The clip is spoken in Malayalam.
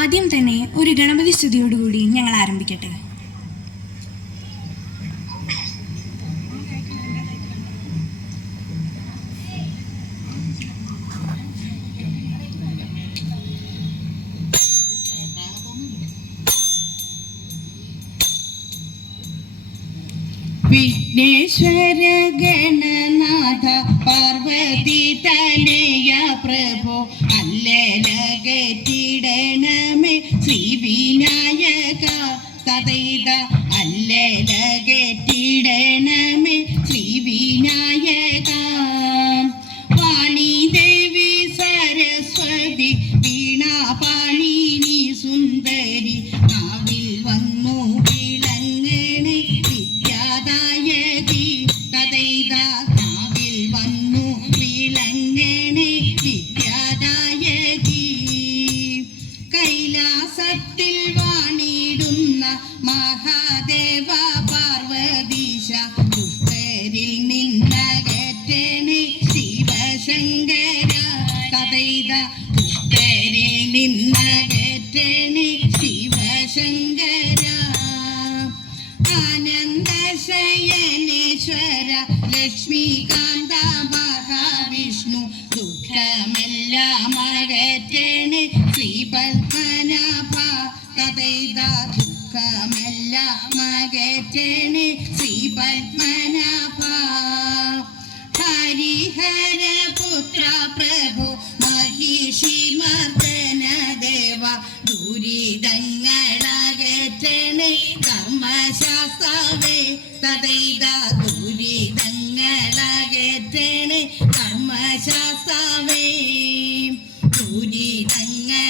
ആദ്യം തന്നെ ഒരു ഗണപതി സ്തുതിയോടുകൂടി ഞങ്ങൾ ആരംഭിക്കട്ടെ. വിഘ്നേശ്വര ഗണനാഥ പാർവതി തനയ പ്രഭോ അല്ലലകറ്റിടണമേ ശ്രീ വിനായക തഥൈത അല്ലലകറ്റിടണമേ ശ്രീ വിനായക. വാണി ദേവി സരസ്വതി വീണാപാണിനി സുന്ദരി നാവിൽ വന്നു വിളങ്ങണേ വിദ്യാദായകി തഥൈത നാവിൽ വന്നു വിളങ്ങണേ വിദ്യാദായകി. കൈലാസത്തിൽ വാണിടുന്ന മഹാദേവ പാർവതീശ ദുഷ്ടരിൽ നിന്നകറ്റണേ ശിവശങ്കര തഥൈത ദുഷ്ടരിൽ നിന്നകറ്റണേ ശിവശങ്കര. ആനന്ദശയനേശ്വര ലക്ഷ്മീകാന്ത മഹാവിഷ്ണു ദുഃഖമെല്ലാം അകറ്റണേ ശ്രീപത്മനാഭ തഥൈത ദുഃഖമെല്ലാം അകറ്റണേ ശ്രീപത്മനാഭ. ഹരിഹര പുത്ര പ്രഭു മഹിഷി മർദ്ദന ദേവ ദുരിതങ്ങളകറ്റണേ കർമ്മശാസ്ത്രവേ തഥൈത ദുരിതങ്ങളകറ്റണേ കർമ്മശാസ്ത്രവേ ദുരിതങ്ങളകറ്റണേ